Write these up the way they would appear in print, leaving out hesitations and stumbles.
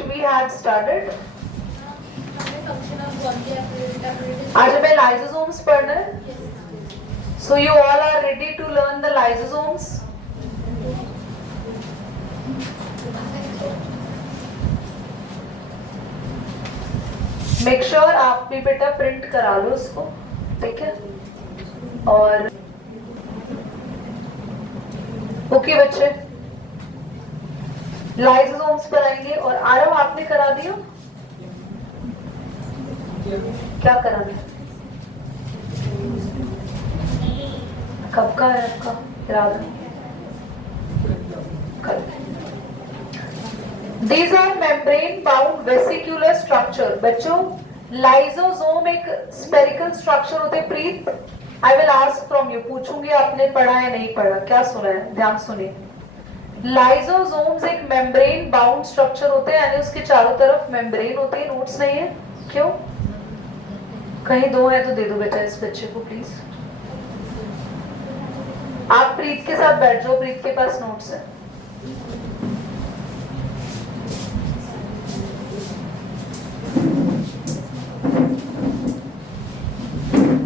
point we had started? आज हमें lysosomes पढ़ना है. So you all are ready to learn the lysosomes? Make sure आप भी बेटा प्रिंट करा लो उसको, ठीक है? और ओके बच्चे, लाइसोसोम्स पढ़ाएंगे. और आरव आपने करा दिया? क्या कराना है? कब का है आपका इरादा? कल. These are membrane bound vesicular structure. बच्चों, लाइसोसोम एक स्पेरिकल स्ट्रक्चर होते हैं. प्रीत, I will ask from you. पूछूंगी आपने पढ़ा है नहीं पढ़ा, क्या सुना है, ध्यान सुनिए. लाइसोसोम्स एक मेम्ब्रेन बाउंड स्ट्रक्चर होते हैं, यानी उसके चारों तरफ मेम्ब्रेन होते हैं. नोट्स नहीं है? क्यों? कहीं दो है तो दे दो बेटा इस बच्चे को प्लीज. आप प्रीत के साथ बैठ जाओ, प्रीत के पास नोट्स है.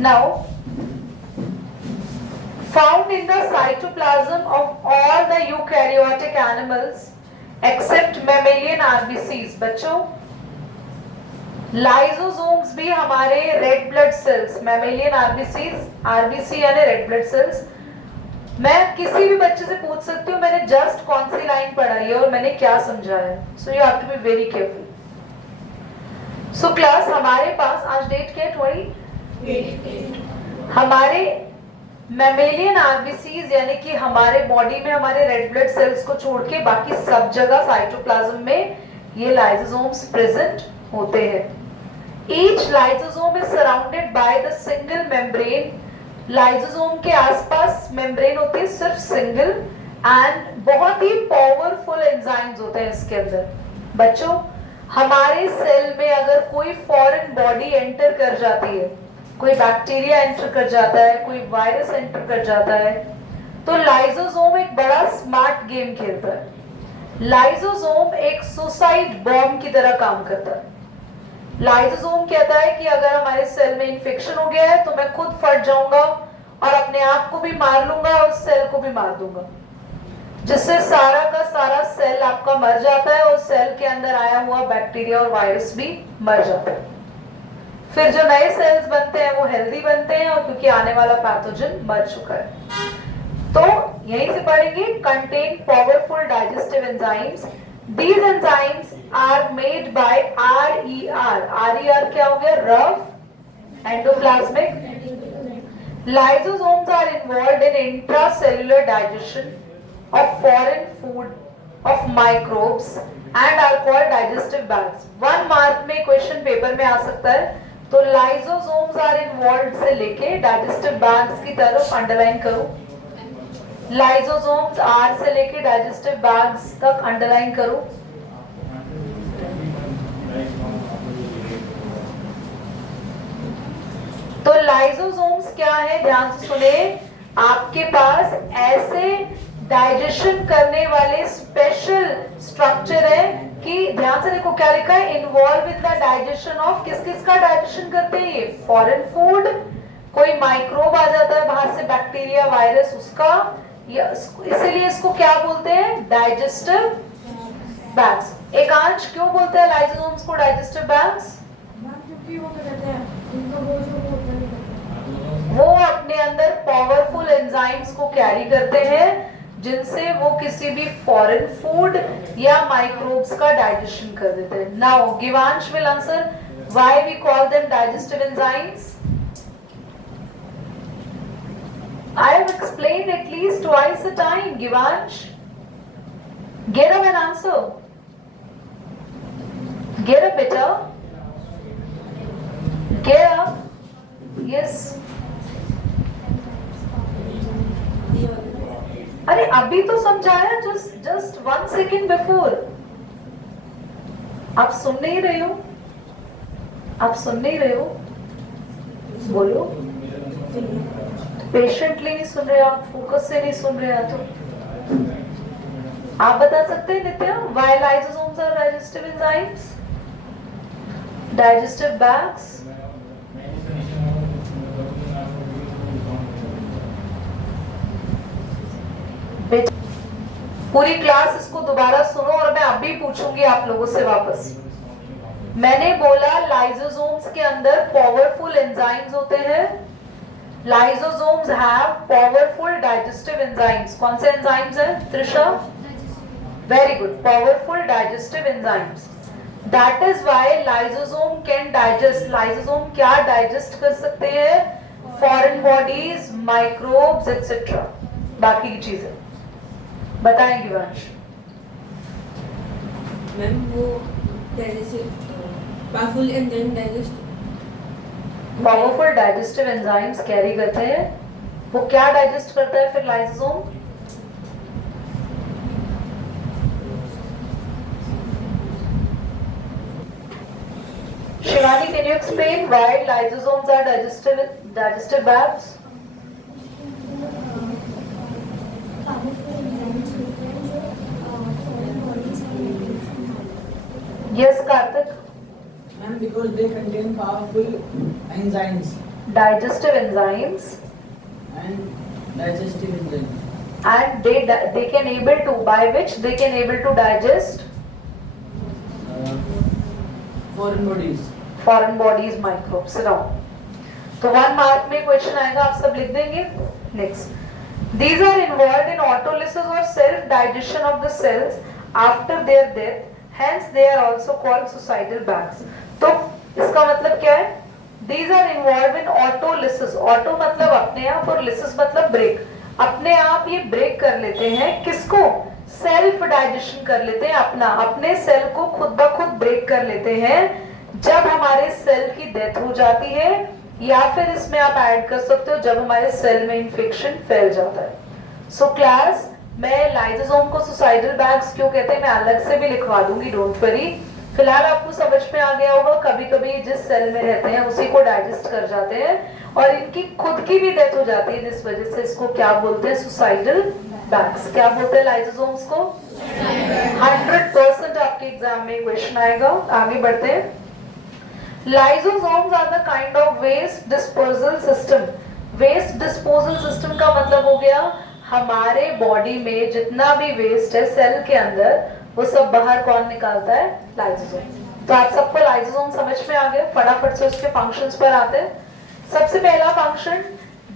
Now, found in the cytoplasm of all the eukaryotic animals except mammalian RBCs. बच्चों, लाइसोसोम्स भी हमारे red blood cells, mammalian RBCs, RBC यानी रेड ब्लड सेल्स. मैं किसी भी बच्चे से पूछ सकती हूँ मैंने जस्ट कौन सी लाइन पढ़ाई है और मैंने क्या समझाया है. So you have to be very careful. So class, हमारे पास आज डेट क्या है? 28. हमारे मैमेलियन आरबीसीज यानी कि हमारे बॉडी में हमारे रेड ब्लड सेल्स को छोड़ के बाकी सब जगह साइटोप्लाज्म में ये लाइसोसोम्स प्रेजेंट होते हैं. Each lysosome is surrounded by the single membrane. Lysosome के आसपास मेम्ब्रेन होती है सिर्फ सिंगल, एंड बहुत ही पावरफुल एंजाइम्स होते हैं इसके अंदर. बच्चों, हमारे सेल में अगर कोई फॉरेन बॉडी एंटर कर जाती है, कोई बैक्टीरिया एंटर कर जाता है, कोई वायरस एंटर कर जाता है, तो लाइसोसोम एक बड़ा स्मार्ट गेम खेलता है. लाइसोसोम एक सुसाइड बॉम्ब की तरह काम करता है. लाइसोसोम कहता है कि अगर हमारे सेल में इंफेक्शन हो गया है तो मैं खुद फट जाऊंगा और अपने आप को भी मार लूंगा और सेल को भी मार दूंगा, जिससे सारा का सारा सेल आपका मर जाता है और सेल के अंदर आया हुआ बैक्टीरिया और वायरस भी मर जाता है. फिर जो नए सेल्स बनते हैं वो हेल्दी बनते हैं, और क्योंकि आने वाला पैथोजन मर चुका है. तो यहीं से पढ़ेंगे. Contain powerful digestive enzymes. These enzymes are made by RER. RER क्या हो गया? Rough endoplasmic. Lysosomes are involved in intracellular digestion of foreign food of microbes and are called digestive bags. 1 mark में क्वेश्चन पेपर में आ सकता है. तो lysosomes are involved से लेके डाइजेस्टिव बैग्स की तरफ अंडरलाइन करो. लाइसोसोम्स आर से लेके डाइजेस्टिव बैग्स तक अंडरलाइन करो. तो लाइसोसोम्स क्या है, ध्यान से सुने. आपके पास ऐसे डाइजेशन करने वाले स्पेशल स्ट्रक्चर है कि ध्यान से देखो क्या लिखा है, involve with the digestion of. किस किस का डाइजेशन करते हैं ये? फॉरेन फूड, कोई माइक्रोब आ जाता है बाहर से, बैक्टीरिया वायरस, उसका. इसीलिए इसको क्या बोलते हैं? Digestive bags. एकांश, क्यों बोलते हैं लाइसोसोम्स को डाइजेस्टिव बैग्स? वो अपने अंदर पावरफुल एंजाइम्स को कैरी करते हैं, जिनसे वो किसी भी फॉरेन फूड या माइक्रोब्स का डाइजेशन कर देते हैं. Now Givansh will answer why we call them digestive enzymes. I have explained at least twice a time, Givansh. Get up an answer. Get up, beta. Get up. Yes. अरे अभी तो समझाया, just 1 second before. आप सुन नहीं रहे हो? आप सुन नहीं रहे हो? बोलो. पेशेंटली नहीं सुन रहे आप, फोकस से नहीं सुन रहे हैं. तो आप बता सकते हैं Nitya, why lysosome lysosomes are digestive enzymes? Digestive bags? पूरी क्लास इसको दोबारा सुनो और मैं अभी पूछूंगी आप लोगों से वापस। मैंने बोला लाइसोसोम्स के अंदर पावरफुल एंजाइम्स होते हैं। Lysosomes have powerful digestive enzymes. कौन से एंजाइम्स हैं Trisha? Very good, powerful digestive enzymes. That is why lysosome can digest. Lysosome क्या डाइजेस्ट कर सकते हैं? फॉरेन बॉडीज, माइक्रोब्स एक्सेट्रा, बाकी की चीजें। बताएंगे वंश। मैम वो powerful enzyme digest, powerful digestive enzymes carry करते हैं। वो क्या डाइजेस्ट करता है फिर lysosome? Shivani, can you explain why lysosomes are digestive bags? Yes, Karthik. And because they contain powerful enzymes Digestive enzymes, and digestive enzymes. and they can able to, by which they can able to digest Foreign bodies. foreign bodies, microbes around. तो 1 mark में question आएगा, आप सब लिख देंगे। Next, these are involved in autolysis or self digestion of the cells after their death, hence they are also called suicidal bags. तो इसका मतलब क्या है? These are involved in autolysis. auto मतलब अपने आप और lysis मतलब ब्रेक। अपने आप ये ब्रेक कर लेते हैं, किसको? सेल्फ डाइजेशन कर लेते हैं, अपने सेल को खुद ब खुद ब्रेक कर लेते हैं जब हमारे सेल की डेथ हो जाती है, या फिर इसमें आप ऐड कर सकते हो जब हमारे सेल में इंफेक्शन फैल जाता है। सो क्लास, मैं लाइसोसोम को सुसाइडल बैग्स क्यों कहते हैं मैं अलग से भी लिखवा दूंगी, डोंट वरी। फिलहाल आपको समझ में आ गया होगा, कभी कभी जिस सेल में रहते हैं उसी को डाइजेस्ट कर जाते हैं और इनकी खुद की भी डेथ हो जाती है, जिस वजह से इसको क्या बोलते हैं? Suicidal bags. क्या बोलते हैं लाइसोसोम्स को? 100% आपके एग्जाम में क्वेश्चन आएगा। आगे बढ़ते हैं। Lysosomes are the kind of waste disposal system. Waste disposal system का मतलब हो गया हमारे बॉडी में जितना भी वेस्ट है सेल के अंदर, वो सब बाहर कौन निकालता है? लाइसोसोम। तो आप सबको लाइसोसोम समझ में आ गया। फटाफट से उसके फंक्शंस पर आते हैं। सबसे पहला function,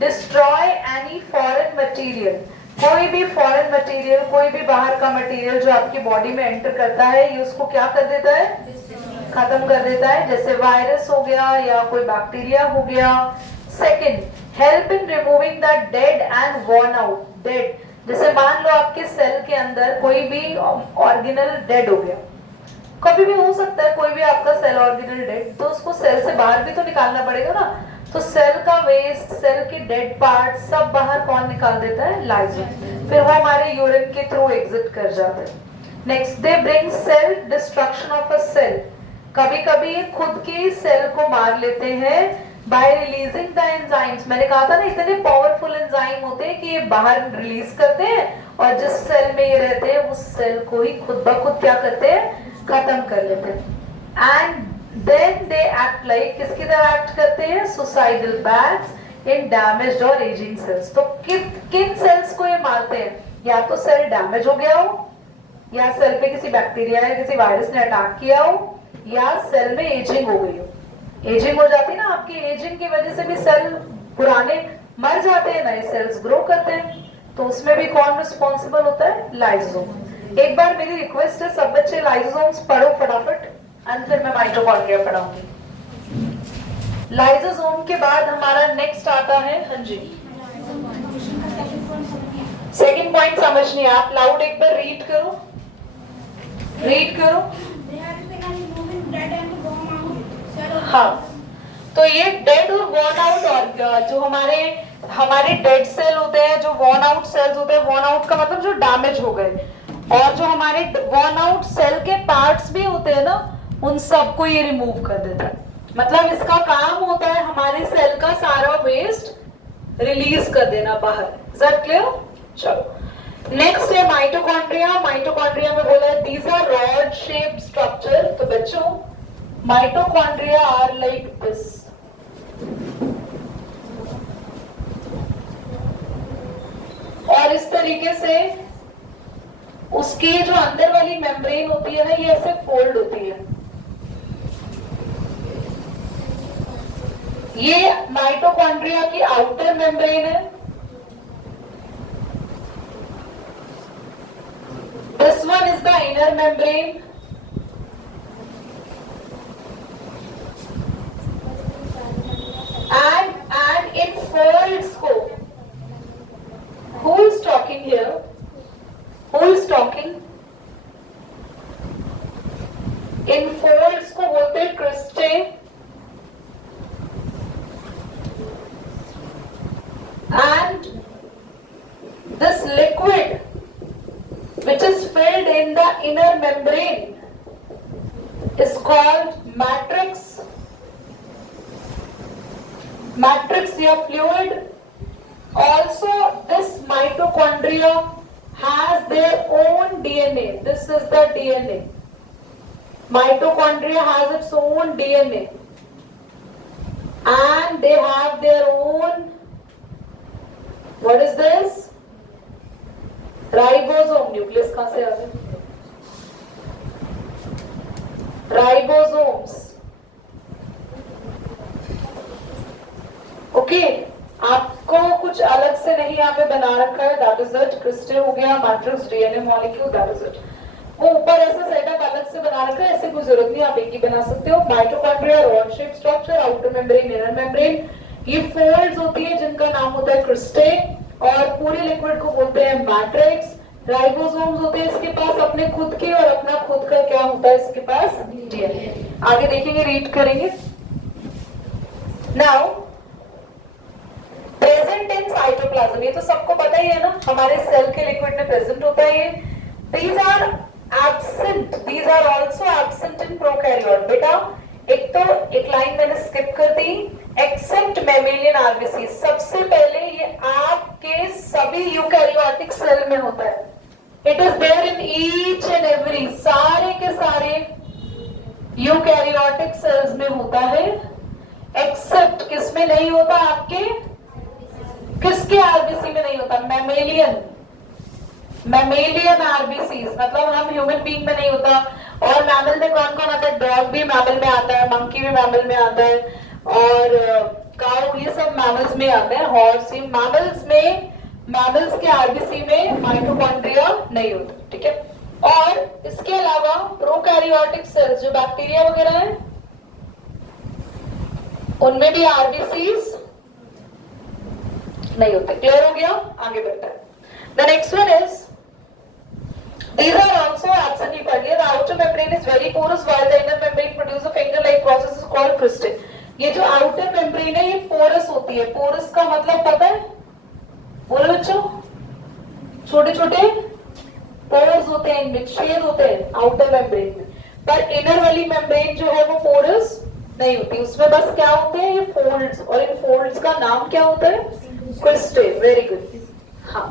destroy any foreign material. कोई भी फॉरेन मटेरियल, कोई भी बाहर का मटेरियल जो आपकी बॉडी में एंटर करता है, ये उसको क्या कर देता है? खत्म कर देता है। जैसे वायरस हो गया या कोई बैक्टीरिया हो गया। Second, help in removing the dead and worn out. Dead, जैसे मान लो आपके सेल के अंदर कोई भी ऑर्गेनल डेड हो गया, कभी भी हो सकता है कोई भी आपका सेल ऑर्गेनल डेड, तो उसको सेल से बाहर भी तो निकालना पड़ेगा ना। तो सेल का वेस्ट, सेल के डेड पार्ट सब बाहर कौन निकाल देता है? लाइसोसोम। फिर वो हमारे यूरिन के थ्रू एग्जिट कर जाते हैं। Next, they bring self destruction of a cell. कभी कभी खुद के सेल को मार लेते हैं बाय रिलीजिंग द एंजाइम्स। मैंने कहा था ना, इतने पावरफुल एंजाइम होते हैं कि ये बाहर रिलीज करते हैं और जिस सेल में ये रहते हैं उस सेल को ही खुद ब खुद क्या करते हैं? खत्म कर लेते हैं। And then they act like, किसकी तरह एक्ट करते हैं? सुसाइडल बैग्स इन डैमेज्ड और एजिंग सेल्स। तो किन सेल्स को ये मारते हैं? या तो सेल डैमेज हो गया हो, या सेल पे किसी बैक्टीरिया या किसी वायरस ने अटैक किया हो, या सेल में एजिंग हो गई हो। एजिंग हो जाती है ना, आपकी एजिंग की वजह से भी सेल पुराने मर जाते हैं, नए सेल्स ग्रो करते हैं, तो उसमें भी कौन रिस्पॉन्सिबल होता है? लाइसोसोम। एक बार मेरी रिक्वेस्ट है, सब बच्चे लाइसोसोम्स पढ़ो फटाफट, एंड फिर मैं माइटोकॉन्ड्रिया पढ़ाऊंगी। लाइसोसोम के बाद हमारा नेक्स्ट आता है, हाँ जी, सेकंड पॉइंट समझनी है आप। लाउड एक बार रीड करो, रीड करो। हाँ, तो ये डेड और वॉर्न आउट, और जो हमारे डेड सेल होते हैं, जो वॉर्न आउट सेल्स होते हैं, वॉर्न आउट का मतलब जो डैमेज हो गए, और जो हमारे वॉर्न आउट सेल के पार्ट्स भी होते हैं ना, उन सबको ये रिमूव कर देता है। मतलब इसका काम होता है हमारे सेल का सारा वेस्ट रिलीज कर देना बाहर। Is that clear? चलो नेक्स्ट है माइटोकॉन्ड्रिया। माइटोकॉन्ड्रिया में बोला है, these are rod shaped structure, तो बच्चों माइटोकॉन्ड्रिया आर लाइक दिस. और इस तरीके से उसकी जो अंदर वाली मेम्ब्रेन होती है ना, ये ऐसे फोल्ड होती है. ये माइटोकॉन्ड्रिया की आउटर मेम्ब्रेन है. This one is the inner membrane. and in folds को, who is talking here? Who is talking? In folds को बोलते हैं cristae. And this liquid which is filled in the inner membrane is called matrix. Matrix या fluid. Also this mitochondria has their own DNA. This is the DNA. Mitochondria has its own DNA and they have their own, what is this? Ribosome. Nucleus कहाँ से आ गया? Ribosomes. Okay, आपको कुछ अलग से नहीं यहाँ पे बना रखा है. That is it. क्रिस्टल हो गया, matrix, DNA molecule, that is it. वो ऊपर ऐसा सेटअप अलग से बना रखा है, ऐसे कोई जरूरत नहीं, आप एक ही बना सकते हो. Mitochondria rod shape structure, outer membrane, inner membrane. ये फोल्ड्स होती है जिनका नाम होता है क्रिस्टे और पूरे लिक्विड को बोलते हैं मैट्रिक्स. राइबोसोम्स होते हैं इसके पास अपने खुद के और अपना खुद का क्या होता है इसके पास, डीएनए. आगे देखेंगे, रीड करेंगे. नाउ प्रेजेंट इन साइटोप्लाज्म, ये तो सबको पता ही है ना, हमारे सेल के लिक्विड में प्रेजेंट होता है ये. These are absent. These are also absent in prokaryote. बेटा एक तो एक लाइन मैंने स्किप कर दी. Accept mammalian RBC. सबसे पहले ये आपके सभी यूकैरियोटिक सेल में होता है. It is there in each and every, सारे के सारे यूकैरियोटिक सेल्स में होता है. एक्सेप्ट किसमें नहीं होता? आपके किसके आरबीसी में नहीं होता? मैमेलियन. मैमेलियन आरबीसीज, मतलब हम ह्यूमन बीइंग में नहीं होता. और मैमल में कौन कौन आता है? डॉग भी मैमल में आता है, मंकी भी मैमल में आता है, और काऊ, ये सब मैमल्स में आते हैं. हॉर्स, मैमल्स में, मैमल्स के आरबीसी में माइटोकॉन्ड्रिया नहीं होता. ठीक है. और इसके अलावा प्रोकैरियोटिक सेल्स जो बैक्टीरिया वगैरह है उनमें भी आरबीसीज नहीं होते. क्लियर हो गया? आगे बढ़ते हैं. The next one is, these are also absent in cardia. The outer membrane is very porous while the inner membrane produces a finger-like process is called cristae. ये जो outer membrane है ये porous होती है. porous का मतलब पता है? बोलो बच्चों, छोटे छोटे pores होते हैं, इनमें छेद होते हैं outer membrane में. पर inner वाली membrane जो है वो porous नहीं होती. उसमें बस क्या होते हैं? ये folds. और इन folds का नाम क्या होता है? cristae. Very good. हाँ.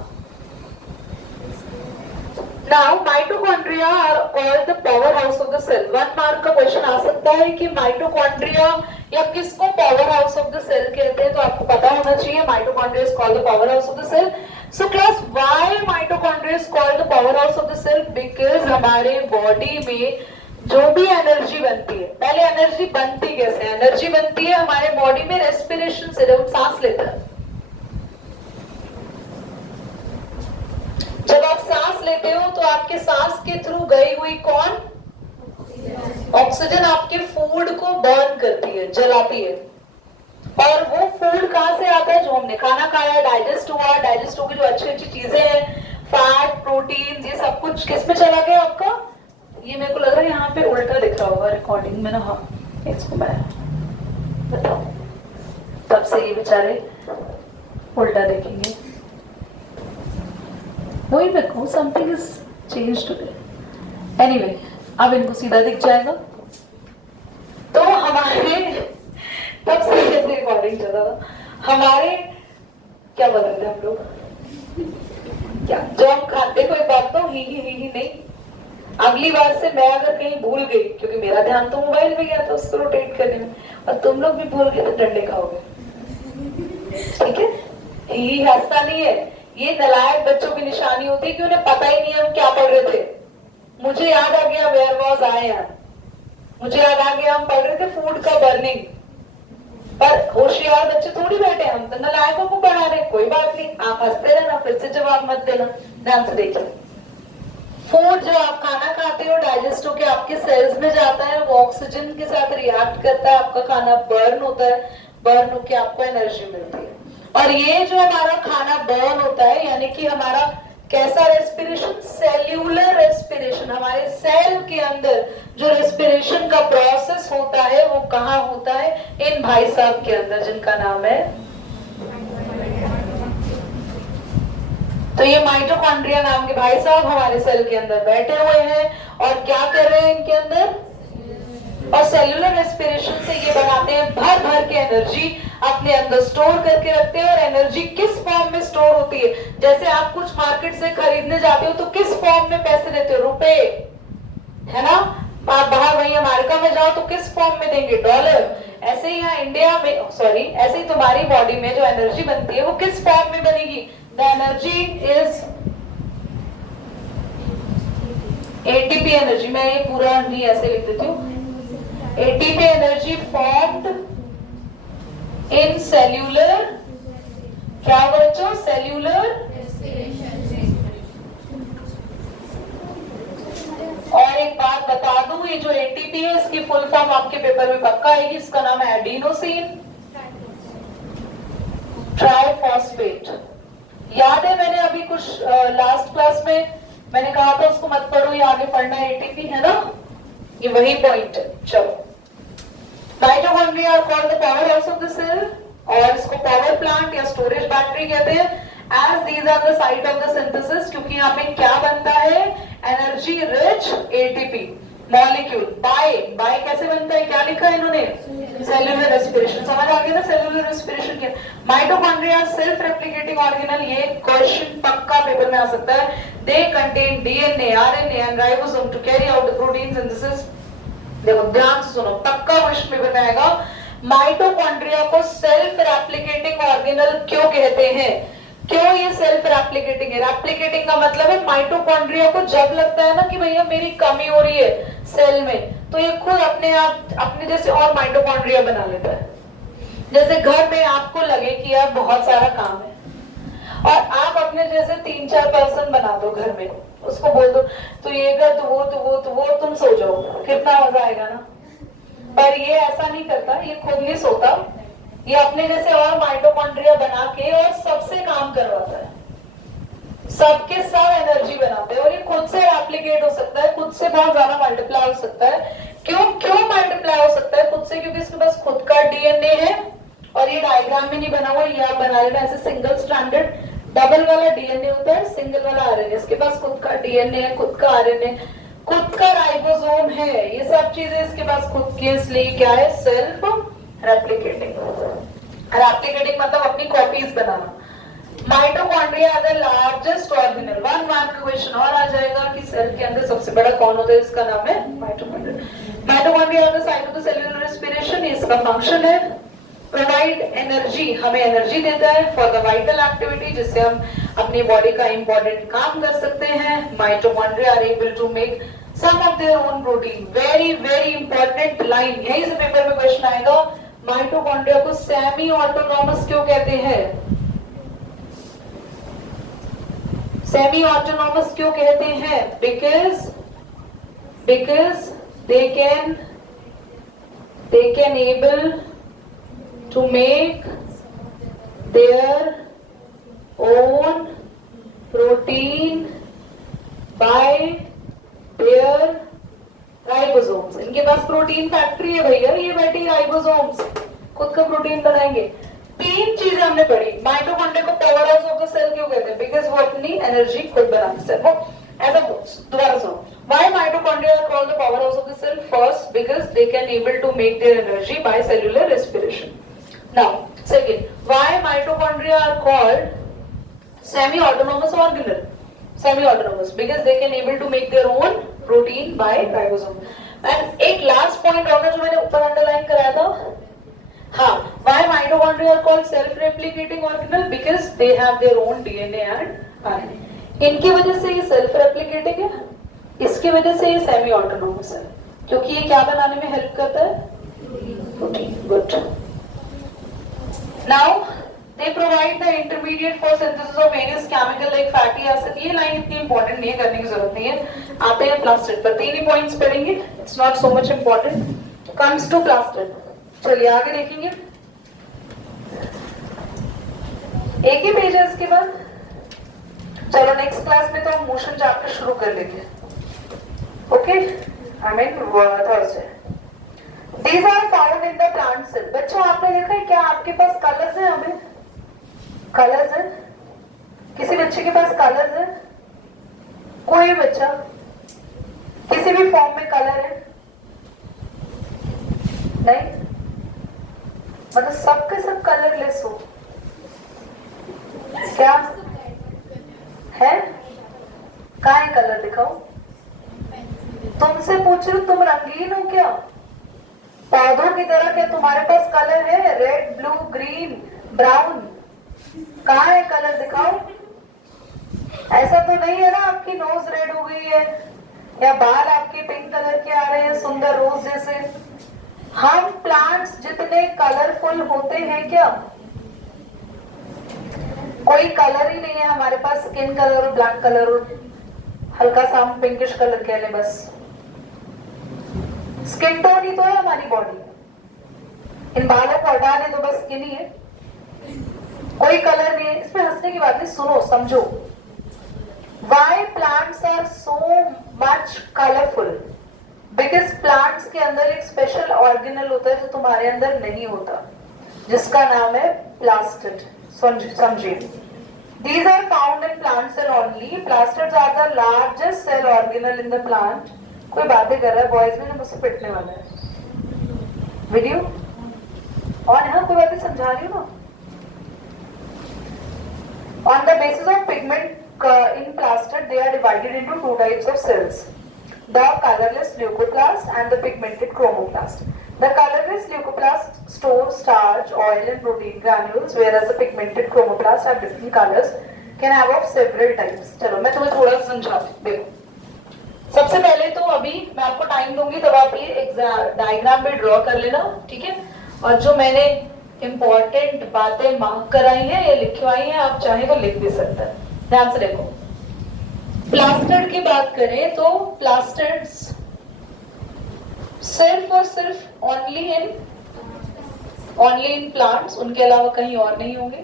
Now mitochondria are called the powerhouse of the cell. 1 mark का क्वेश्चन आ सकता है कि माइटोकॉन्ड्रिया या किसको power house of the cell कहते हैं, तो आपको पता होना चाहिए. Mitochondria is called the power house of the cell. So class, why mitochondria is called the power house of the cell? Because हमारे बॉडी में जो भी एनर्जी बनती है, पहले एनर्जी बनती कैसे? एनर्जी बनती है हमारे बॉडी में रेस्पिरेशन से, जब हम सांस लेते हैं. जब आप सांस लेते हो तो आपके सांस के थ्रू गई हुई कौन? ऑक्सीजन आपके फूड को बर्न करती है, जलाती है. और वो फूड कहां से आता है? जो हमने खाना खाया, डाइजेस्ट हुआ, डाइजेस्ट होकर जो अच्छी अच्छी चीजें हैं, फैट, प्रोटीन, ये सब कुछ किस में चला गया आपका? ये मेरे को लग रहा है यहाँ पे उल्टा दिख रहा होगा रिकॉर्डिंग में ना. हाँ, इसको मैं बताओ, तब से ये बेचारे उल्टा देखेंगे. वही देखो, something is change today. Anyway, अब इनको सीधा दिख जाएगा. तो हमारे तब से कैसे रिकॉर्डिंग चल रहा था, हमारे क्या बोल रहे थे हम लोग? क्या जो हम खाते, कोई बात तो ही नहीं. अगली बार से मैं अगर कहीं भूल गई, क्योंकि मेरा ध्यान तो मोबाइल पे गया था उसको रोटेट करने में, और तुम लोग भी भूल गए तो डंडे खाओगे, ठीक है? ये हंसता नहीं है, ये नलायक बच्चों की निशानी होती है कि उन्हें पता ही नहीं है हम क्या पढ़ रहे थे। मुझे याद आ गया वेयर वॉज आई एम, मुझे याद आ गया हम पढ़ रहे थे फूड का बर्निंग, पर होशियार बच्चे थोड़ी बैठे, हम तो नलायकों को पढ़ा रहे। कोई बात नहीं, आप हंसते रहना, फिर से जवाब मत देना, ध्यान से देखिए। फूड जो आप खाना खाते हो डाइजेस्ट होके आपके सेल्स में जाता है, वो ऑक्सीजन के साथ रिएक्ट करता है, आपका खाना बर्न होता है, बर्न होके आपको एनर्जी मिलती है। और ये जो हमारा खाना बर्न होता है, यानी कि हमारा कैसा रेस्पिरेशन, सेल्यूलर रेस्पिरेशन, हमारे सेल के अंदर जो रेस्पिरेशन का प्रोसेस होता है वो कहाँ होता है? इन भाई साहब के अंदर, जिनका नाम है, तो ये माइटोकॉन्ड्रिया नाम के भाई साहब हमारे सेल के अंदर बैठे हुए हैं और क्या कर रहे हैं इनके अंदर? और सेल्यूलर रेस्पिरेशन से ये बनाते हैं भर भर के एनर्जी, अपने अंदर स्टोर करके रखते हैं। और एनर्जी किस फॉर्म में स्टोर होती है? जैसे आप कुछ मार्केट से खरीदने जाते हो तो किस फॉर्म में पैसे देते हो? रुपए, है ना? आप बाहर वहीं अमेरिका में जाओ तो किस फॉर्म में देंगे? डॉलर। ऐसे ही यहाँ इंडिया में, सॉरी, ऐसे ही तुम्हारी बॉडी में जो एनर्जी बनती है वो किस फॉर्म में बनेगी? The energy is ATP energy. मैं ये पूरा नहीं ऐसे लिख देती हूँ। ATP energy formed in cellular, क्या होगा बच्चों? cellular और एक बात बता दूं, ये जो ATP है इसकी फुल फॉर्म आपके पेपर में पक्का आएगी, इसका नाम है एडिनोसिन ट्राइफॉस्फेट। याद है मैंने अभी कुछ लास्ट क्लास में मैंने कहा था उसको मत पढ़ो, ये आगे पढ़ना है, ATP है ना, ये वही पॉइंट है। चलो, mitochondria are called the power house of the cell, और इसको पावर प्लांट या स्टोरेज बैटरी कहते हैं। As these are the site of the synthesis, क्योंकि यहाँ पे क्या बनता है? Energy rich ATP molecule. By कैसे बनता है? क्या लिखा है इन्होंने? Cellular respiration. समझ आ गया ना सेल्यूलर रेस्पिरेशन क्या? माइटोकॉन्ड्रिया सेल्फ रेप्लिकेटिंग ऑर्गेनल, ये क्वेश्चन पक्का पेपर में आ सकता है। They contain DNA, RNA and ribosome to carry out the protein synthesis. देखो ध्यान से सुनो, पक्का क्वेश्चन पेपर में आएगा। माइटोकॉन्ड्रिया को सेल्फ रेप्लिकेटिंग ऑर्गेनल क्यों कहते हैं? क्यों ये सेल्फ रेप्लिकेटिंग है? रेप्लिकेटिंग का मतलब है माइटोकॉन्ड्रिया को जब लगता है ना कि भैया मेरी कमी हो रही है सेल में, तो ये खुद अपने आप अपने जैसे और माइटोकॉन्ड्रिया बना लेता है। जैसे घर में आपको लगे कि यार बहुत सारा काम है और आप अपने जैसे 3-4 पर्सन बना दो घर में, उसको बोल दो तो ये कर, तो वो, तुम सो जाओ, कितना मजा आएगा ना। पर ये ऐसा नहीं करता, ये खुद नहीं सोता, ये अपने जैसे और माइटोकॉन्ड्रिया बना के और सबसे काम करवाता है, सबके सब एनर्जी बनाते हैं और ये खुद से रेप्लिकेट हो सकता है, खुद से बहुत ज्यादा मल्टीप्लाई हो सकता है। क्यों मल्टीप्लाई हो सकता है खुद से? क्योंकि इसके पास खुद का डीएनए है, और ये डायग्राम में नहीं बना हुआ, ये आप बना लेना ऐसे सिंगल स्ट्रैंडेड, डबल वाला डीएनए होता है, सिंगल वाला आरएनए। इसके पास खुद का डीएनए है, खुद का आरएनए, खुद का राइबोसोम है, ये सब चीजें इसके पास खुद की, इसलिए क्या है? Self replicating. रेप्लिकेटिंग मतलब अपनी कॉपीज बनाना। Mitochondria are the largest organelle. 1 mark का क्वेश्चन और आ जाएगा कि सेल के अंदर सबसे बड़ा कौन होता है? इसका नाम है mitochondria. Mitochondria are the site of the cellular respiration, इसका फंक्शन है प्रोवाइड एनर्जी, हमें एनर्जी देता है फॉर द वाइटल एक्टिविटी, जिससे हम अपनी बॉडी का इंपॉर्टेंट काम कर सकते हैं। Mitochondria are able to make some of their own protein. Very very important line, यही से पेपर में क्वेश्चन आएगा। माइटोकॉन्ड्रिया को सेमी ऑटोनॉमस क्यों कहते हैं? सेमी ऑटोनॉमस क्यों कहते हैं? Because they can able to make their own protein by their ribosomes. इनके पास प्रोटीन फैक्ट्री है भैया, ये बैठी राइबोसोम्स खुद का प्रोटीन बनाएंगे। 3 चीजें हमने पढ़ी। माइटोकॉन्ड्रिया को power house of the cell क्यों कहते हैं? बिकॉज वो अपनी एनर्जी खुद बनाते हैं। वो ऐसा दोबारा सुनो, why mitochondria are called the powerhouse of the cell? First, because they can able to make their energy by cellular respiration. Now, second, why mitochondria are called semi-autonomous organelle? Semi-autonomous because they can able to make their own protein bye ribosome. And एक last point होगा जो मैंने ऊपर underline कराया था, हाँ, why mitochondria are called self-replicating organelle? Because they have their own DNA and RNA. इनकी वजह से ये self-replicating है, इसकी वजह से ये semi autonomous है, क्योंकि ये क्या बनाने में हेल्प करता है? Protein. Good. Now they provide the intermediate for synthesis of various chemical like fatty acid। ये लाइन इतनी इंपॉर्टेंट नहीं है, करने की जरूरत नहीं है। आते हैं प्लास्टिड पर, 3 ही पॉइंट्स पढ़ेंगे, it's not so much important. Comes to plastid, चलिए आगे देखेंगे। एक ही पेज है इसके बाद। चलो नेक्स्ट क्लास में तो हम मोशन चैप्टर शुरू कर लेंगे, okay, I mean Thursday. These are found in the plant cell। बच्चों आपने देखा है क्या आपके पास कलर्स हैं? हमें कलर्स हैं? किसी बच्चे के पास कलर्स है? कोई बच्चा किसी भी फॉर्म में कलर है? नहीं, मतलब सबके सब कलरलेस हो क्या है? कहाँ है कलर? दिखाओ। तुमसे पूछ रही हूँ, तुम रंगीन हो क्या? पौधों की तरह क्या तुम्हारे पास कलर है? रेड, ब्लू, ग्रीन, ब्राउन, कहाँ है कलर? दिखाओ। ऐसा तो नहीं है ना आपकी नोज रेड हो गई है या बाल आपके पिंक कलर के आ रहे हैं सुंदर रोज जैसे। हम प्लांट्स जितने कलरफुल होते हैं क्या? कोई कलर ही नहीं है हमारे पास, स्किन कलर और ब्लैक कलर और हल्का सा हम पिंकिश कलर कह लें बस। स्किन टोन ही तो है हमारी बॉडी। इन बालों को हटा दे तो बस स्किन ही है, कोई कलर नहीं है। इसमें हंसने की बात नहीं, सुनो समझो। Why plants are so much colorful? Because plants के अंदर एक स्पेशल ऑर्गेनल होता है जो तुम्हारे अंदर नहीं होता, जिसका नाम है प्लास्टिड। समझिए, these are found in plant cell only। plastids are the largest cell organelle in the plant। कोई बातें कर रहा है बॉयज में जो मुझसे पिटने वाला है। वीडियो और यहाँ कोई बातें समझा रही हूँ ना। On the basis of pigment in plastid, they are divided into 2 types of cells: the colorless leucoplast and the pigmented chromoplast। The colorless leucoplast store starch, oil, and protein granules, whereas the pigmented chromoplast have different colors, can have of several types। चलो मैं तुम्हें थोड़ा समझाती हूँ। देखो, सबसे पहले तो अभी मैं आपको टाइम दूंगी तब आप ये डायग्राम भी ड्रॉ कर लेना, ठीक है? और जो मैंने इंपॉर्टेंट बातें मार्क कराई हैं या लिखवाई हैं, आप चाहे तो लिख भी सकते हैं। ध्यान से देखो, प्लास्टिड की बात करें तो प्लास्टिड्स सिर्फ और सिर्फ ओनली इन प्लांट्स, उनके अलावा कहीं और नहीं होंगे।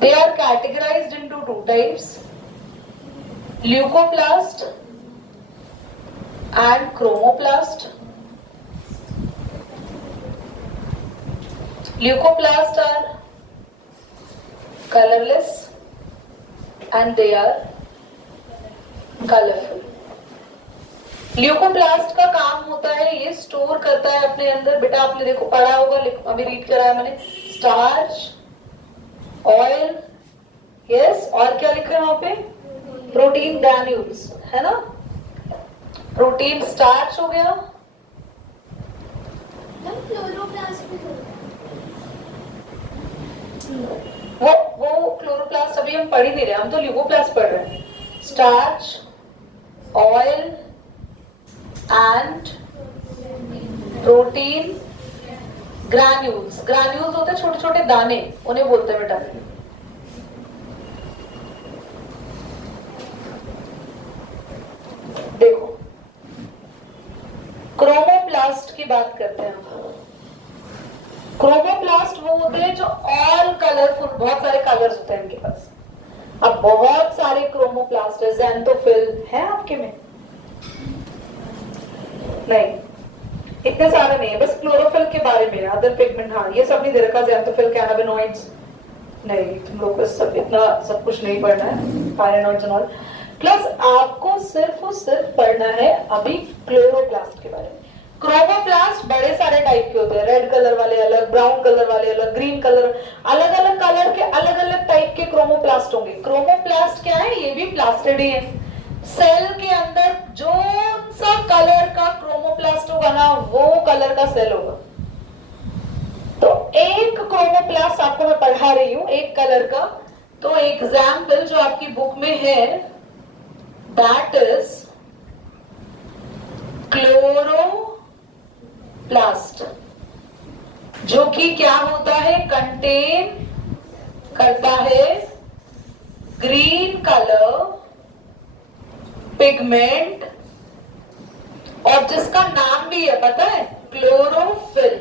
They are categorised into 2 types: leucoplast and chromoplast. Leucoplasts are colorless and they are colorful। Leucoplast का काम होता है, ये स्टोर करता है अपने अंदर, बेटा आपने देखो पढ़ा होगा, अभी रीड कराया मैंने, स्टार्च, ऑयल, यस, और क्या लिखा है वहां पे? प्रोटीन ग्रैन्यूल्स, है ना? प्रोटीन स्टार्च हो गया। वो क्लोरोप्लास्ट अभी हम पढ़ ही नहीं रहे, हम तो ल्यूकोप्लास्ट पढ़ रहे हैं। Starch, oil and protein granules. Granules होते हैं छोटे छोटे दाने, उन्हें बोलते हैं बेटा। देखो, क्रोमोप्लास्ट की बात करते हैं हम। क्रोमोप्लास्ट वो होते हैं जो ऑल कलरफुल, बहुत सारे कलर्स होते हैं इनके पास। अब बहुत सारे क्रोमोप्लास्ट है, ज़ैंथोफिल है आपके में? नहीं, इतने सारे नहीं है, बस क्लोरोफिल के बारे में, अदर पिगमेंट, हाँ ये सब नहीं दे रखा, ज़ैंथोफिल, कैनाबिनॉइड्स नहीं, तुम लोग को सब इतना सब कुछ नहीं पढ़ना है, पायरेनॉइड्स और प्लस आपको सिर्फ और सिर्फ पढ़ना है अभी क्लोरोप्लास्ट के बारे में। क्रोमोप्लास्ट बड़े सारे टाइप के होते हैं, रेड कलर वाले अलग, ब्राउन कलर वाले अलग, ग्रीन कलर, अलग अलग कलर के अलग अलग टाइप के क्रोमोप्लास्ट होंगे। क्रोमोप्लास्ट क्या है? ये भी प्लास्टिड ही है। सेल के अंदर कलर का सेल होगा। तो एक क्रोमोप्लास्ट आपको मैं पढ़ा रही हूं, एक कलर का। तो एग्जाम्पल जो आपकी बुक में है, दैट इज क्लोरोप्लास्ट, जो कि क्या होता है, कंटेन करता है ग्रीन कलर पिगमेंट, और जिसका नाम भी है पता है, क्लोरोफिल।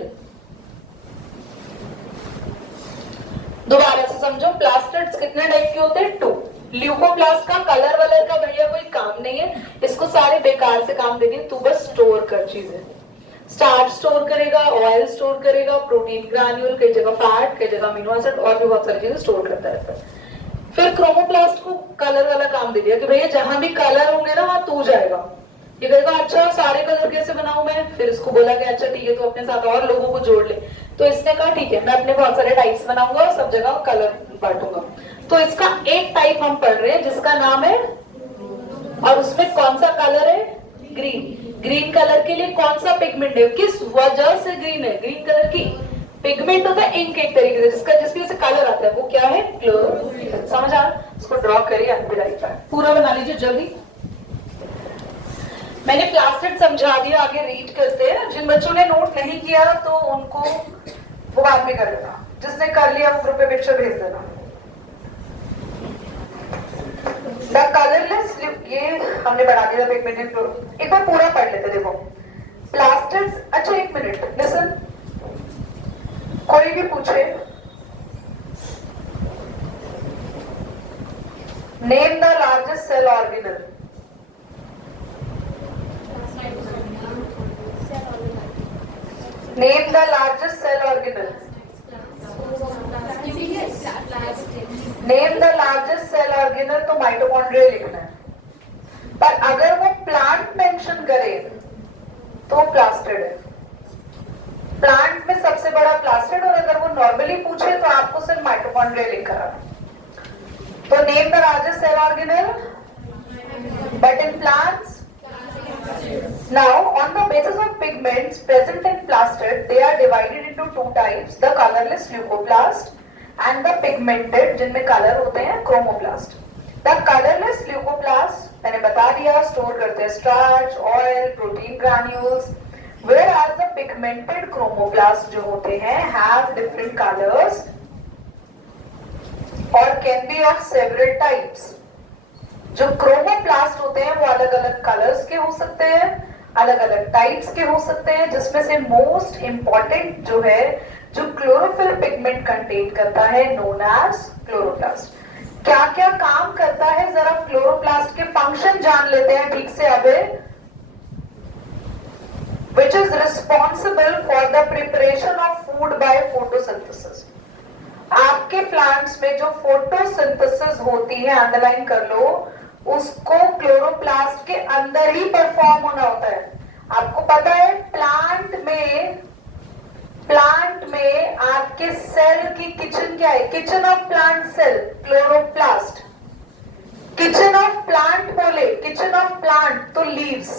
दोबारा से समझो, प्लास्टिड्स कितने टाइप के होते हैं, 2। ल्यूकोप्लास्ट का कलर वलर का भैया कोई काम नहीं है, इसको सारे बेकार से काम दे दिए, तू बस स्टोर कर चीजें। स्टार्च स्टोर करेगा, ऑयल स्टोर करेगा, प्रोटीन ग्रान्यूल, कई जगह फैट, कई जगह अमीनो एसिड, और भी बहुत सारी चीजें स्टोर करता रहता है। फिर क्रोमोप्लास्ट को कलर वाला काम दे दिया कि भैया जहां भी कलर होंगे ना वहां तू जाएगा। ये कहेगा अच्छा सारे कलर कैसे बनाऊं मैं, फिर इसको बोला कि अच्छा ठीक है तो अपने साथ और लोगों को जोड़ ले। तो इसने कहा ठीक है मैं अपने बहुत सारे टाइप्स बनाऊंगा और सब जगह कलर बांटूंगा। तो इसका एक टाइप हम पढ़ रहे हैं जिसका नाम है, और उसमें कौन सा कलर है, ग्रीन। ग्रीन कलर के लिए कौन सा पिगमेंट है, किस वजह से ग्रीन है, ग्रीन कलर की पिगमेंट होता है इंक एक तरीके से, जिसकी वजह से कलर आता है, वो क्या है, क्लोरोफिल। समझ आ, इसको ड्रॉ करिए, पूरा बना लीजिए जल्दी। मैंने प्लास्टिड समझा दिया, आगे रीड करते हैं। जिन बच्चों ने नोट नहीं किया तो उनको वो बाद में कर लेना, जिसने कर लिया वो ग्रुप पे पिक्चर भेज देना। द कलरलेस, ये हमने बना दिया पिगमेंटेड। एक बार पूरा पढ़ लेते, देखो प्लास्टिड्स। अच्छा एक मिनट, लिसन, कोई भी पूछे, name the largest cell organelle. Name the largest cell organelle. Name the largest cell organelle, तो माइटोकॉन्ड्रिया लिखना है। पर अगर वो प्लांट मेंशन करे तो प्लास्टिड है। प्लांट में सबसे बड़ा प्लास्टिड, और अगर वो नॉर्मली पूछे तो आपको सिर्फ माइटोकॉन्ड्रिया लिखा है। तो name the largest cell organelle, but in plants. Now, on the basis of pigments present in plastid, they are divided into two types: the colorless leucoplast and the pigmented, जिनमें colour होते हैं, chromoplast. The colorless leucoplast, मैंने बता दिया, store करते हैं starch, oil, protein granules, whereas the pigmented chromoplast जो होते हैं have different colors or can be of several types. जो क्रोमोप्लास्ट होते हैं वो अलग अलग कलर्स के हो सकते हैं, अलग अलग टाइप्स के हो सकते हैं, जिसमें से मोस्ट इंपॉर्टेंट जो है, जो क्लोरोफिल पिगमेंट कंटेन करता है, नोन एज क्लोरोप्लास्ट। क्या क्या काम करता है, जरा क्लोरोप्लास्ट के फंक्शन जान लेते हैं ठीक से अबे। Which is responsible for the preparation of food by photosynthesis. आपके प्लांट्स में जो फोटोसिंथेसिस होती है, अंडरलाइन कर लो, उसको क्लोरोप्लास्ट के अंदर ही परफॉर्म होना होता है। आपको पता है प्लांट में आपके सेल की किचन क्या है, kitchen of plant cell, chloroplast. Kitchen of plant बोले, किचन ऑफ प्लांट तो लीव्स,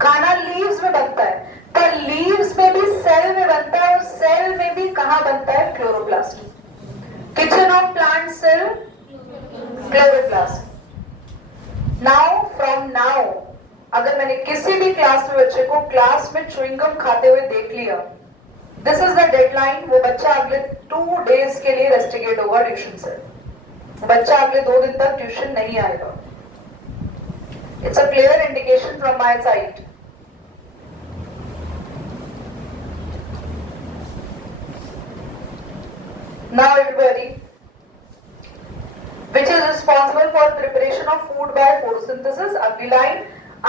खाना लीव्स में बनता है, पर लीव्स में भी सेल में बनता है, और सेल में भी कहां बनता है, chloroplast. Kitchen of plant cell, chloroplast. Now from now, अगर मैंने किसी भी क्लास में बच्चे को क्लास में च्युइंगम खाते हुए देख लिया, दिस इज द डेडलाइन, वो बच्चा अगले 2 डेज के लिए रेस्टिकेट होगा ट्यूशन से। बच्चा अगले 2 दिन तक ट्यूशन नहीं आएगा। It's a clear indication from my side. Now everybody, which is responsible for preparation of food by photosynthesis. अगली लाइन,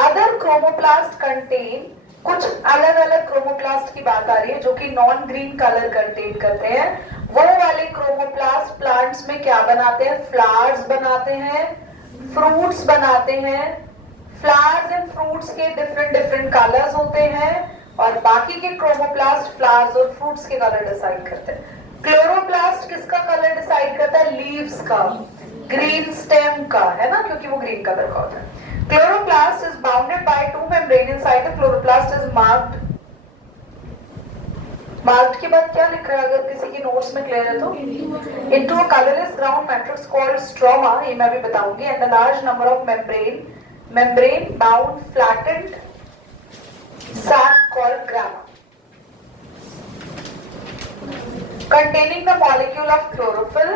other chromoplast contain, कुछ अलग अलग क्रोमोप्लास्ट की बात आ रही है जो कि नॉन ग्रीन कलर कंटेन करते हैं। वो वाले क्रोमोप्लास्ट प्लांट्स में क्या बनाते हैं, फ्लावर्स बनाते हैं, फ्रूट्स बनाते हैं। फ्लावर्स एंड फ्रूट्स के डिफरेंट डिफरेंट कलर्स होते हैं, और बाकी के क्रोमोप्लास्ट फ्लावर्स और फ्रूट्स के कलर डिसाइड करते हैं। क्लोरोप्लास्ट किसका कलर डिसाइड करता है, लीव्स का, ग्रीन स्टेम का, है ना, क्योंकि वो ग्रीन कलर का होता है। Chloroplast is bounded by 2 membrane inside the chloroplast is marked marked के बाद क्या लिख रहा है अगर किसी की नोट्स में क्लियर है तो? Into a colorless ground matrix called stroma, ये मैं भी बताऊंगी, and a large number of membrane bound flattened sac called grana, containing the molecule of chlorophyll.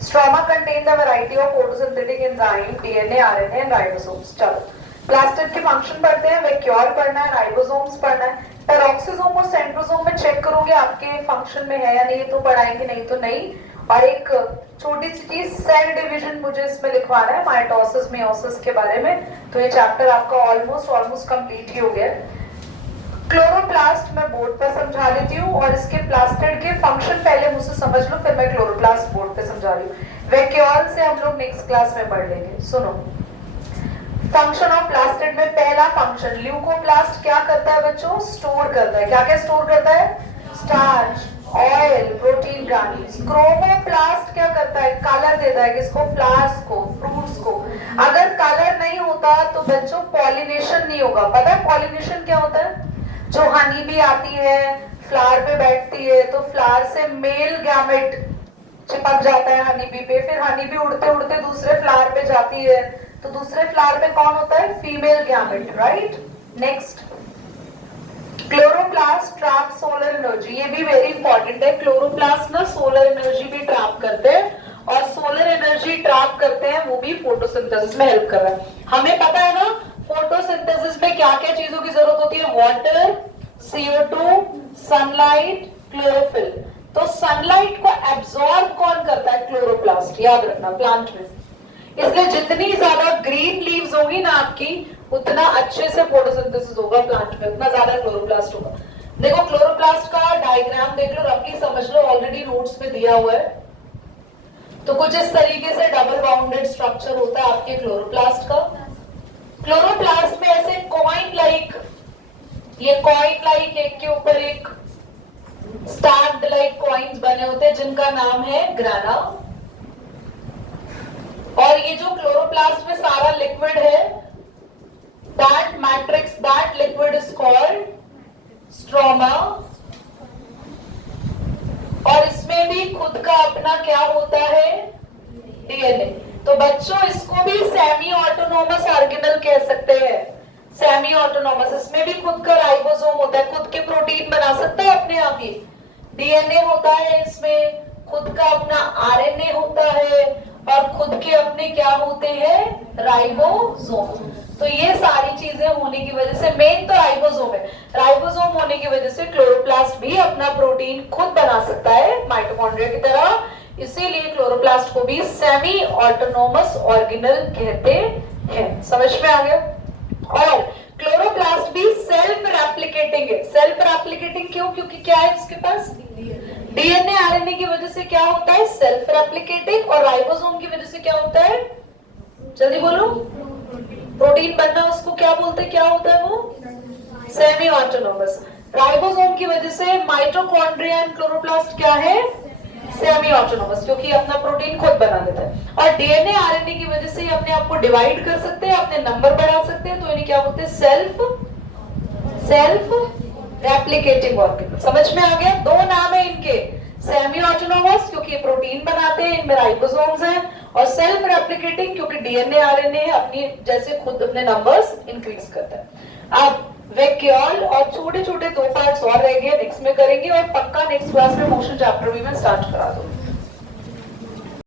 Stroma contain the variety of photosynthetic enzyme, DNA, RNA and ribosomes. चलो plastid के function पढ़ते हैं, vacuole पढ़ना है, राइबोसोम्स पढ़ना है, peroxisome और centrosome में चेक करोगे आपके फंक्शन में है या नहीं, तो पढ़ाएंगे, नहीं तो नहीं। और एक छोटी सी चीज सेल डिवीजन मुझे इसमें लिखवाना है, माइटोसिस मेयोसिस के बारे में, तो ये चैप्टर आपका ऑलमोस्ट कंप्लीट ही हो गया। क्लोरोप्लास्ट मैं बोर्ड पर समझा देती हूँ और इसके प्लास्टिड के फंक्शन पहले मुझसे समझ लो, फिर मैं क्लोरोप्लास्ट बोर्ड पे समझा रही हूँ। वैक्यूल से हम लोग नेक्स्ट क्लास में पढ़ लेंगे। सुनो, फंक्शन ऑफ प्लास्टिड में पहला फंक्शन, ल्यूकोप्लास्ट क्या करता है बच्चों? स्टोर करता है। क्या क्या स्टोर करता है? Starch, oil, protein Granules. Chromoplast क्या करता है? कलर देता है। किसको? फ्लावर्स को, फ्रूट्स को। अगर कलर नहीं होता तो बच्चों पॉलिनेशन नहीं होगा। पता है पॉलिनेशन क्या होता है? जो हनी भी आती है, फ्लावर पे बैठती है, तो फ्लावर से मेल गैमेट चिपक जाता है हनी बी पे, फिर हनी बी उड़ते उड़ते दूसरे फ्लावर पे जाती है, तो दूसरे फ्लावर पे कौन होता है? Female gamete, right. Next, chloroplast trap solar energy, ये भी वेरी इंपॉर्टेंट है। क्लोरोप्लास्ट ना सोलर एनर्जी भी ट्रैप करते हैं, और सोलर एनर्जी ट्रैप करते हैं वो भी फोटोसिंथेसिस में हेल्प कर रहा है। हमें पता है ना फोटोसिंथेसिस में क्या क्या चीजों की जरूरत होती है? Water, CO2, sunlight, chlorophyll. तो सनलाइट को एब्जॉर्ब कौन करता है? क्लोरोप्लास्ट, याद रखना प्लांट में। इसलिए जितनी ज्यादा ग्रीन लीव्स होगी ना आपकी, उतना अच्छे से फोटोसिंथेसिस होगा प्लांट में, उतना ज्यादा क्लोरोप्लास्ट होगा। देखो क्लोरोप्लास्ट का डायग्राम देख लो, रफली समझ लो, ऑलरेडी नोट्स में दिया हुआ है। तो कुछ इस तरीके से डबल बाउंडेड स्ट्रक्चर होता है आपके क्लोरोप्लास्ट का। क्लोरोप्लास्ट में ऐसे कॉइन लाइक, ये कॉइन लाइक एक के ऊपर एक स्टैक्ड लाइक कॉइन्स बने होते हैं, जिनका नाम है ग्राना। और ये जो क्लोरोप्लास्ट में सारा लिक्विड है, that matrix, that liquid is called stroma. और इसमें भी खुद का अपना क्या होता है? डीएनए। तो बच्चों इसको भी सेमी ऑटोनोमस ऑर्गेनल कह सकते हैं। सेमी ऑटोनोमस, इसमें भी खुद का राइबोसोम होता है, खुद के प्रोटीन बना सकता है अपने आप ही। डीएनए होता है इसमें, खुद का अपना आरएनए होता है, और खुद के अपने क्या होते हैं? राइबोसोम। तो ये सारी चीजें होने की वजह से, मेन तो राइबोसोम है, राइबोसोम होने की वजह से क्लोरोप्लास्ट भी अपना प्रोटीन खुद बना सकता है माइटोकॉन्ड्रिया की तरह। इसीलिए क्लोरोप्लास्ट को भी सेमी ऑटोनोमस ऑर्गेनल कहते हैं। समझ में आ गया? और क्लोरोप्लास्ट भी सेल्फ रेप्लिकेटिंग है। सेल्फ रेप्लिकेटिंग क्यों? क्योंकि क्या है इसके पास? डीएनए आरएनए की वजह से क्या होता है? Self replicating. और राइबोसोम की वजह से क्या होता है? जल्दी बोलो, प्रोटीन बनना, उसको क्या बोलते हैं? क्या होता है वो? Semi autonomous. राइबोसोम की वजह से माइटोकॉन्ड्रिया एंड क्लोरोप्लास्ट क्या है? सेमी ऑटोनोमस, क्योंकि अपना प्रोटीन खुद बना देता है। और डीएनए आरएनए की वजह से अपने आप को डिवाइड कर सकते हैं, अपने नंबर बढ़ा सकते हैं, तो इन्हें क्या बोलते हैं? Self replicating organelle. समझ में आ गया? दो नाम है इनके, सेमी ऑटोनोमस क्योंकि प्रोटीन बनाते हैं, इनमें राइबोसोम्स हैं, और सेल्फ रेप्लिकेटिंग क्योंकि डीएनए आरएनए अपनी जैसे खुद अपने नंबर्स इंक्रीज करता है। अब वैक्यूल और छोटे छोटे 2 पार्ट्स और रह गए, नेक्स्ट में करेंगे, और पक्का नेक्स्ट क्लास में मोशन चैप्टर भी मैं स्टार्ट करा दूंगी।